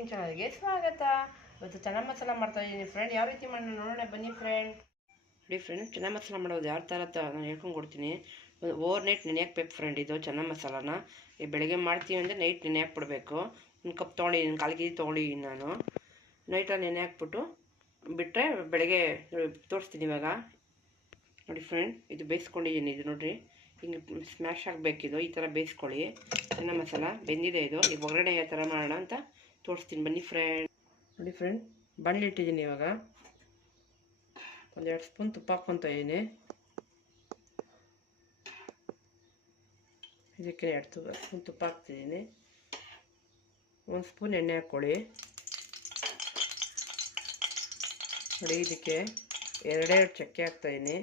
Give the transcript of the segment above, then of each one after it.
Cooking ಚಾನಲ್ಗೆ ಸ್ವಾಗತ. ಇವತ್ತು ಚೆನ್ನ ಮಸಾಲ ಮಾಡ್ತಾ ಇದ್ದೀನಿ ಫ್ರೆಂಡ್. ಯಾವ ರೀತಿ ಮಾಡೋಣ ನೋಡೋಣ ಬನ್ನಿ ಫ್ರೆಂಡ್. ನೋಡಿ ಫ್ರೆಂಡ್, ಚೆನ್ನ ಮಸಾಲ ಮಾಡೋದು ಯಾವ ಥರ ನಾನು ಹೇಳ್ಕೊಂಡು ಕೊಡ್ತೀನಿ. ಓವರ್ ನೈಟ್ ನೆನೆ ಹಾಕ್ಬೇಕು ಫ್ರೆಂಡ್. ಇದು ಚೆನ್ನ ಮಸಾಲಾನ ಬೆಳಗ್ಗೆ ಮಾಡ್ತೀವಿ ಅಂದರೆ ನೈಟ್ ನೆನೆ ಹಾಕ್ಬಿಡ್ಬೇಕು. ಒಂದು ಕಪ್ ತೊಗೊಂಡಿದ್ದೀನಿ, 1/4 kg ತೊಗೊಂಡಿದ್ದೀನಿ ನಾನು. ನೈಟಲ್ಲಿ ನೆನೆ ಹಾಕ್ಬಿಟ್ಟು ಬಿಟ್ಟರೆ ಬೆಳಗ್ಗೆ ತೋರಿಸ್ತೀನಿ. ಇವಾಗ ನೋಡಿ ಫ್ರೆಂಡ್, ಇದು ಬೇಯಿಸ್ಕೊಂಡಿದ್ದೀನಿ. ಇದು ನೋಡಿರಿ, ಹಿಂಗೆ ಸ್ಮ್ಯಾಶ್ ಆಗಬೇಕಿದು. ಈ ಥರ ಬೇಯಿಸ್ಕೊಳ್ಳಿ. ಚೆನ್ನ ಮಸಾಲ ಬೆಂದಿದೆ. ಇದು ಈಗ ಒಗ್ಗರಣೆ ಯಾವ ಥರ ಮಾಡೋಣ ಅಂತ ತೋರಿಸ್ತೀನಿ ಬನ್ನಿ ಫ್ರೆಂಡ್. ನೋಡಿ ಫ್ರೆಂಡ್, ಬಾಣಲಿ ಇಟ್ಟಿದ್ದೀನಿ. ಇವಾಗ 1-2 ಸ್ಪೂನ್ ತುಪ್ಪ ಹಾಕ್ಕೊತಾ ಇದ್ದೀನಿ. ಇದಕ್ಕೆ 2 ಸ್ಪೂನ್ ತುಪ್ಪ ಹಾಕ್ತಿದ್ದೀನಿ. 1 ಸ್ಪೂನ್ ಎಣ್ಣೆ ಹಾಕ್ಕೊಳ್ಳಿ. ನೋಡಿ, ಇದಕ್ಕೆ 2 ಚಕ್ಕೆ ಹಾಕ್ತಾಯಿದ್ದೀನಿ,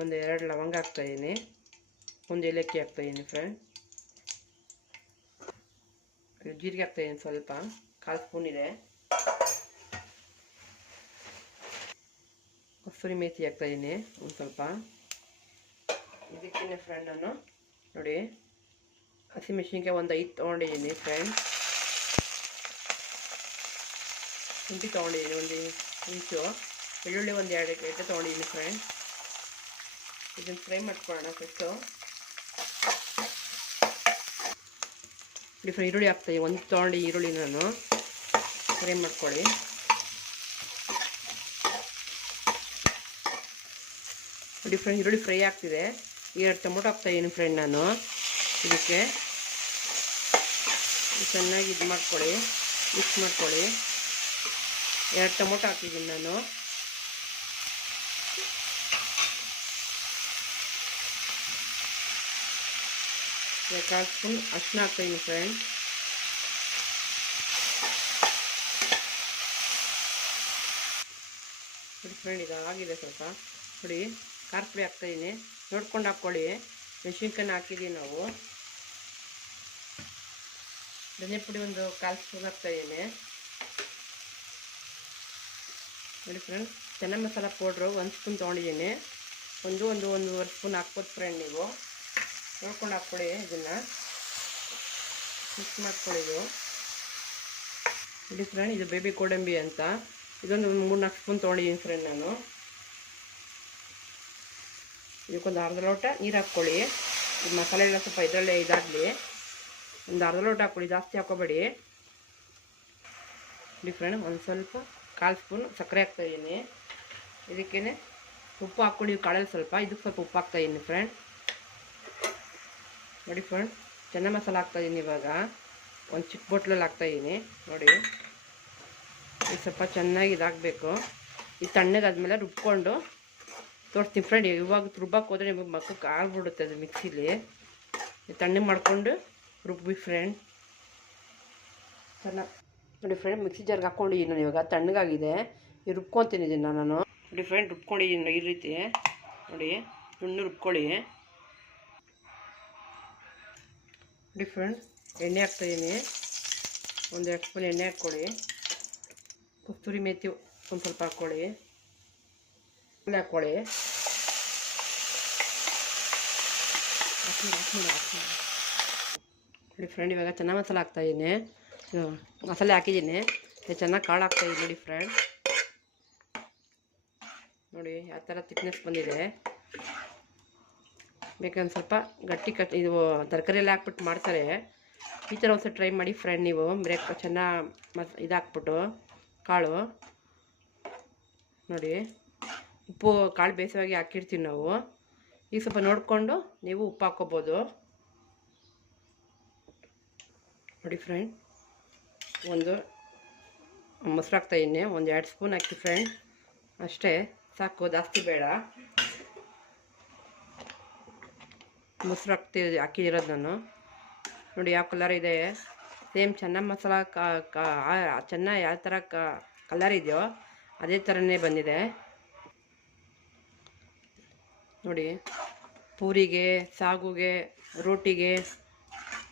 1-2 ಲವಂಗ ಹಾಕ್ತಾಯಿದ್ದೀನಿ, 1 ಏಲಕ್ಕಿ ಹಾಕ್ತಾಯಿದ್ದೀನಿ ಫ್ರೆಂಡ್. ಜೀರಿಗೆ ಹಾಕ್ತಾಯಿದ್ದೀನಿ ಸ್ವಲ್ಪ, 1/4 ಸ್ಪೂನ್ ಇದೆ. ಕಸ್ತೂರಿ ಮೇಥಿ ಹಾಕ್ತಾಯಿದ್ದೀನಿ ಒಂದು ಸ್ವಲ್ಪ. ಇದಕ್ಕೇನೆ ಫ್ರೆಂಡ್ ನಾನು ನೋಡಿ ಹಸಿಮೆಣಸಿನ್ಕಾಯಿ 5 ತೊಗೊಂಡಿದ್ದೀನಿ ಫ್ರೆಂಡ್. ಶುಂಠಿ ತೊಗೊಂಡಿದ್ದೀನಿ 1 ಇಂಚು. ಬೆಳ್ಳುಳ್ಳಿ 2 ಗಡ್ಡೆ ತೊಗೊಂಡಿದ್ದೀನಿ ಫ್ರೆಂಡ್. ಇದನ್ನು ಫ್ರೈ ಮಾಡ್ಕೊಳ್ಳೋಣ ಫಸ್ಟು. ಡಿಫ್ರೆಂಟ್ ಈರುಳ್ಳಿ ಹಾಕ್ತಾಯಿದ್ದೀನಿ, 1 ತೊಗೊಂಡು ಈರುಳ್ಳಿ ನಾನು ಫ್ರೈ ಮಾಡ್ಕೊಳ್ಳಿ. ಡಿಫ್ರೆಂಟ್ ಈರುಳ್ಳಿ ಫ್ರೈ ಆಗ್ತಿದೆ. 2 ಟೊಮೊಟೊ ಹಾಕ್ತಾಯಿದ್ದೀನಿ ಫ್ರೆಂಡ್ ನಾನು. ಇದಕ್ಕೆ ಚೆನ್ನಾಗಿ ಇದು ಮಾಡ್ಕೊಳ್ಳಿ, ಮಿಕ್ಸ್ ಮಾಡ್ಕೊಳ್ಳಿ. 2 ಟೊಮೊಟೊ ಹಾಕಿದ್ದೀನಿ ನಾನು. ಈಗ 1/4 ಸ್ಪೂನ್ ಅರಿಶಿನ ಹಾಕ್ತಾಯಿದ್ದೀನಿ ಫ್ರೆಂಡ್. ನೋಡಿ ಫ್ರೆಂಡ್, ಇದು ಆಗಿದೆ ಸ್ವಲ್ಪ. ನೋಡಿ, ಖಾರ ಪುಡಿ ಹಾಕ್ತಾಯಿದ್ದೀನಿ, ನೋಡ್ಕೊಂಡು ಹಾಕ್ಕೊಳ್ಳಿ. ಮೆಣಸಿನ್ಕಾಯಿನ ಹಾಕಿದ್ದೀವಿ ನಾವು. ಧನಿಯಾ ಪುಡಿ 1/4 ಸ್ಪೂನ್ ಹಾಕ್ತಾಯಿದ್ದೀನಿ. ನೋಡಿ ಫ್ರೆಂಡ್, ಚೆನ್ನ ಮಸಾಲ ಪೌಡ್ರು 1 ಸ್ಪೂನ್ ತೊಗೊಂಡಿದ್ದೀನಿ. 1-1.5 ಸ್ಪೂನ್ ಹಾಕ್ಬೋದು ಫ್ರೆಂಡ್. ನೀವು ನೋಡ್ಕೊಂಡು ಹಾಕ್ಕೊಳ್ಳಿ. ಇದನ್ನು ಮಿಕ್ಸ್ ಮಾಡ್ಕೊಳ್ಳಿ. ನೋಡಿ ಫ್ರೆಂಡ್, ಇದು ಬೇಬಿ ಗೋಡಂಬಿ ಅಂತ, ಇದೊಂದು 3-4 ಸ್ಪೂನ್ ತೊಗೊಂಡಿದ್ದೀನಿ ಫ್ರೆಂಡ್ ನಾನು. ಇದಕ್ಕೊಂದು ಅರ್ಧ ಲೋಟ ನೀರು ಹಾಕ್ಕೊಳ್ಳಿ. ಇದು ಮಸಾಲೆ ಎಲ್ಲ ಸ್ವಲ್ಪ ಇದರಲ್ಲೇ ಇದಾಗಲಿ. ಒಂದು ಅರ್ಧ ಲೋಟ ಹಾಕ್ಕೊಳ್ಳಿ, ಜಾಸ್ತಿ ಹಾಕೋಬೇಡಿ. ನೋಡಿ ಫ್ರೆಂಡ್, ಒಂದು ಸ್ವಲ್ಪ 1/4 ಸ್ಪೂನ್ ಸಕ್ಕರೆ ಹಾಕ್ತಾಯಿದ್ದೀನಿ. ಇದಕ್ಕೇ ಉಪ್ಪು ಹಾಕ್ಕೊಳ್ಳಿ, ಕಾಳಲ್ಲಿ ಸ್ವಲ್ಪ. ಇದಕ್ಕೆ ಸ್ವಲ್ಪ ಉಪ್ಪು ಹಾಕ್ತಾಯಿದ್ದೀನಿ ಫ್ರೆಂಡ್. ನೋಡಿ ಫ್ರೆಂಡ್, ಚೆನ್ನ ಮಸಾಲ ಹಾಕ್ತಾಯಿದ್ದೀನಿ. ಇವಾಗ ಒಂದು ಚಿಕ್ಕ ಬಾಟ್ಲಲ್ಲಿ ಹಾಕ್ತಾಯಿದ್ದೀನಿ. ನೋಡಿ, ಇದು ಸ್ವಲ್ಪ ಚೆನ್ನಾಗಿ ಇದಾಗಬೇಕು. ಇದು ತಣ್ಣಗಾದ್ಮೇಲೆ ರುಬ್ಕೊಂಡು ತೋರಿಸ್ತೀನಿ ಫ್ರೆಂಡ್. ಇವಾಗ ರುಬ್ಬಕ್ಕೆ ಹೋದರೆ ನಿಮಗೆ ಮಕ್ಕಕ್ಕೆ ಆಗ್ಬಿಡುತ್ತೆ ಅದು ಮಿಕ್ಸಿಲಿ. ತಣ್ಣಗೆ ಮಾಡಿಕೊಂಡು ರುಬ್ಬಿ ಫ್ರೆಂಡ್. ಚೆನ್ನಾಗಿ ನೋಡಿ ಫ್ರೆಂಡ್, ಮಿಕ್ಸಿ ಜಾರ್ಗೆ ಹಾಕ್ಕೊಂಡಿದ್ದೀನಿ ನಾನು. ಇವಾಗ ತಣ್ಣಗಾಗಿದೆ. ಈಗ ರುಬ್ಕೊತೀನಿ ಇದನ್ನು ನಾನು. ನೋಡಿ ಫ್ರೆಂಡ್, ರುಬ್ಕೊಂಡಿದ್ದೀನಿ ಈ ರೀತಿ. ನೋಡಿ, ನುಣ್ಣು ರುಬ್ಕೊಳ್ಳಿ. ನೋಡಿ ಫ್ರೆಂಡ್, ಎಣ್ಣೆ ಹಾಕ್ತಾಯಿದ್ದೀನಿ. 1-2 ಸ್ಪೂನ್ ಎಣ್ಣೆ ಹಾಕ್ಕೊಳ್ಳಿ. ಕಸ್ತೂರಿ ಮೇಥಿ ಒಂದು ಸ್ವಲ್ಪ ಹಾಕ್ಕೊಳ್ಳಿ. ಹಾಕ್ಕೊಳ್ಳಿ. ನೋಡಿ ಫ್ರೆಂಡ್, ಇವಾಗ ಚೆನ್ನ ಮಸಾಲ ಹಾಕ್ತಾಯಿದ್ದೀನಿ. ಮಸಾಲೆ ಹಾಕಿದ್ದೀನಿ, ಚೆನ್ನಾಗಿ ಕಾಳು ಹಾಕ್ತಾಯಿದ್ದೀನಿ. ನೋಡಿ ಫ್ರೆಂಡ್, ನೋಡಿ ಯಾವ ಥರ ತಿಕ್ನೆಸ್ ಬಂದಿದೆ. ಬೇಕಂದ್ರೆ ಸ್ವಲ್ಪ ಗಟ್ಟಿ ಇದು ತರಕಾರಿ ಎಲ್ಲ ಹಾಕ್ಬಿಟ್ಟು ಮಾಡ್ತಾರೆ. ಈ ಥರ ಒಂದು ಟ್ರೈ ಮಾಡಿ ಫ್ರೆಂಡ್. ನೀವು ಚೆನ್ನಾಗಿ ಇದಾಕ್ಬಿಟ್ಟು ಕಾಳು ನೋಡಿ, ಉಪ್ಪು ಕಾಳು ಬೇಯಿಸುವಾಗಿ ಹಾಕಿರ್ತೀವಿ ನಾವು. ಈಗ ಸ್ವಲ್ಪ ನೋಡಿಕೊಂಡು ನೀವು ಉಪ್ಪು ಹಾಕ್ಕೋಬೋದು. ನೋಡಿ ಫ್ರೆಂಡ್, ಒಂದು ಮೊಸರು ಹಾಕ್ತಾಯಿದ್ದೀನಿ. 1-2 ಸ್ಪೂನ್ ಹಾಕಿ ಫ್ರೆಂಡ್, ಅಷ್ಟೇ ಸಾಕು, ಜಾಸ್ತಿ ಬೇಡ. ಮೊಸರು ಹಾಕಿರೋದು ನಾನು. ನೋಡಿ ಯಾವ ಕಲರ್ ಇದೆ. ಸೇಮ್ ಚೆನ್ನ ಮಸಾಲ ಚೆನ್ನ ಯಾವ ಥರ ಕಲರ್ ಇದೆಯೋ ಅದೇ ಥರನೇ ಬಂದಿದೆ. ನೋಡಿ, ಪೂರಿಗೆ, ಸಾಗುಗೆ, ರೋಟಿಗೆ,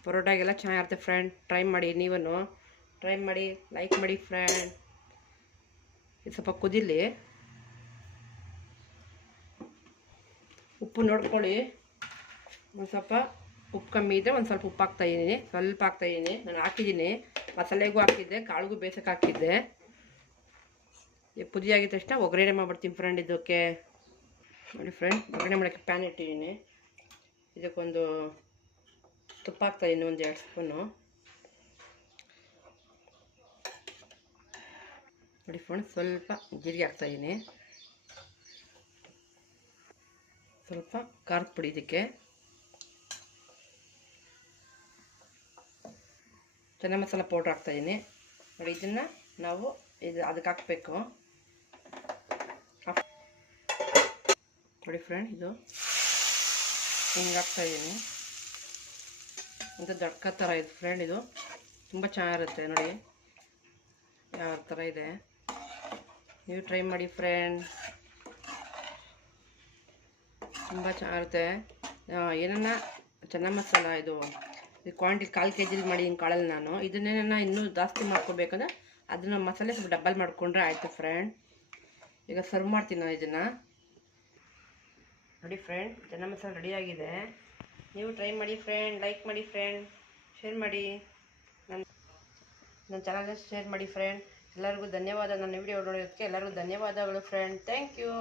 ಪರೋಟಾಗೆಲ್ಲ ಚೆನ್ನಾಗಿರುತ್ತೆ ಫ್ರೆಂಡ್. ಟ್ರೈ ಮಾಡಿ, ನೀವೂ ಟ್ರೈ ಮಾಡಿ, ಲೈಕ್ ಮಾಡಿ ಫ್ರೆಂಡ್. ಇದು ಸ್ವಲ್ಪ ಕುದಿಲಿ. ಉಪ್ಪು ನೋಡ್ಕೊಳ್ಳಿ, ಒಂದು ಸ್ವಲ್ಪ ಉಪ್ಪು ಕಮ್ಮಿ ಇದ್ದರೆ ಒಂದು ಸ್ವಲ್ಪ ಉಪ್ಪು ಹಾಕ್ತಾಯಿದ್ದೀನಿ, ಸ್ವಲ್ಪ ಹಾಕ್ತಾಯಿದ್ದೀನಿ. ನಾನು ಹಾಕಿದ್ದೀನಿ, ಮಸಾಲೆಗೂ ಹಾಕಿದ್ದೆ, ಕಾಳಿಗೂ ಬೇಯಿಸೋಕೆ ಹಾಕಿದ್ದೆ. ಪುದಿ ಆಗಿದ ತಕ್ಷಣ ಒಗ್ಗರಣೆ ಮಾಡ್ಬಿಡ್ತೀನಿ ಫ್ರೆಂಡ್. ಇದಕ್ಕೆ ನೋಡಿ ಫ್ರೆಂಡ್, ಒಗ್ಗರಣೆ ಮಾಡೋಕ್ಕೆ ಪ್ಯಾನ್ ಇಟ್ಟಿದ್ದೀನಿ. ಇದಕ್ಕೊಂದು ತುಪ್ಪ ಹಾಕ್ತಾಯಿದ್ದೀನಿ, ಒಂದು 2 ಸ್ಪೂನು. ನೋಡಿ ಫ್ರೆಂಡ್, ಸ್ವಲ್ಪ ಜೀರಿಗೆ ಹಾಕ್ತಾಯಿದ್ದೀನಿ, ಸ್ವಲ್ಪ ಖಾರದ ಪುಡಿ, ಇದಕ್ಕೆ ಚೆನ್ನ ಮಸಾಲ ಪೌಡ್ರ್ ಹಾಕ್ತಾಯಿದ್ದೀನಿ. ನೋಡಿ ಇದನ್ನು ನಾವು ಅದಕ್ಕೆ ಹಾಕಬೇಕು. ನೋಡಿ ಫ್ರೆಂಡ್, ಇದು ಹಿಂಗೆ ಹಾಕ್ತಾಯಿದ್ದೀನಿ. ಒಂದು ದಡ್ಕ ಥರ ಇದೆ ಫ್ರೆಂಡ್, ಇದು ತುಂಬ ಚೆನ್ನಾಗಿರುತ್ತೆ. ನೋಡಿ ಯಾವ ಥರ ಇದೆ, ನೀವು ಟ್ರೈ ಮಾಡಿ ಫ್ರೆಂಡ್, ತುಂಬ ಚೆನ್ನಾಗಿರುತ್ತೆ. ಏನನ್ನ ಚೆನ್ನ ಮಸಾಲ ಇದು ಕ್ವಾಂಟಿಟಿ 1/4 kg ಮಾಡಿದ್ದೀನಿ ಕಾಳಲ್ಲಿ ನಾನು. ಇದನ್ನೇನ ಇನ್ನೂ ಜಾಸ್ತಿ ಮಾಡ್ಕೋಬೇಕಂದ್ರೆ ಅದನ್ನು ಮಸಾಲೆ ಸ್ವಲ್ಪ ಡಬ್ಬಲ್ ಮಾಡಿಕೊಂಡ್ರೆ ಆಯಿತು ಫ್ರೆಂಡ್. ಈಗ ಸರ್ವ್ ಮಾಡ್ತೀನಿ ನಾನು ಇದನ್ನು. ನೋಡಿ ಫ್ರೆಂಡ್, ಚೆನ್ನ ಮಸಾಲ ರೆಡಿಯಾಗಿದೆ. ನೀವು ಟ್ರೈ ಮಾಡಿ ಫ್ರೆಂಡ್, ಲೈಕ್ ಮಾಡಿ ಫ್ರೆಂಡ್, ಶೇರ್ ಮಾಡಿ, ನನ್ನ ಚಾನಲ್ನ ಶೇರ್ ಮಾಡಿ ಫ್ರೆಂಡ್. ಎಲ್ಲರಿಗೂ ಧನ್ಯವಾದ. ನನ್ನ ವಿಡಿಯೋ ನೋಡೋದಕ್ಕೆ ಎಲ್ಲರಿಗೂ ಧನ್ಯವಾದಗಳು ಫ್ರೆಂಡ್. Thank you.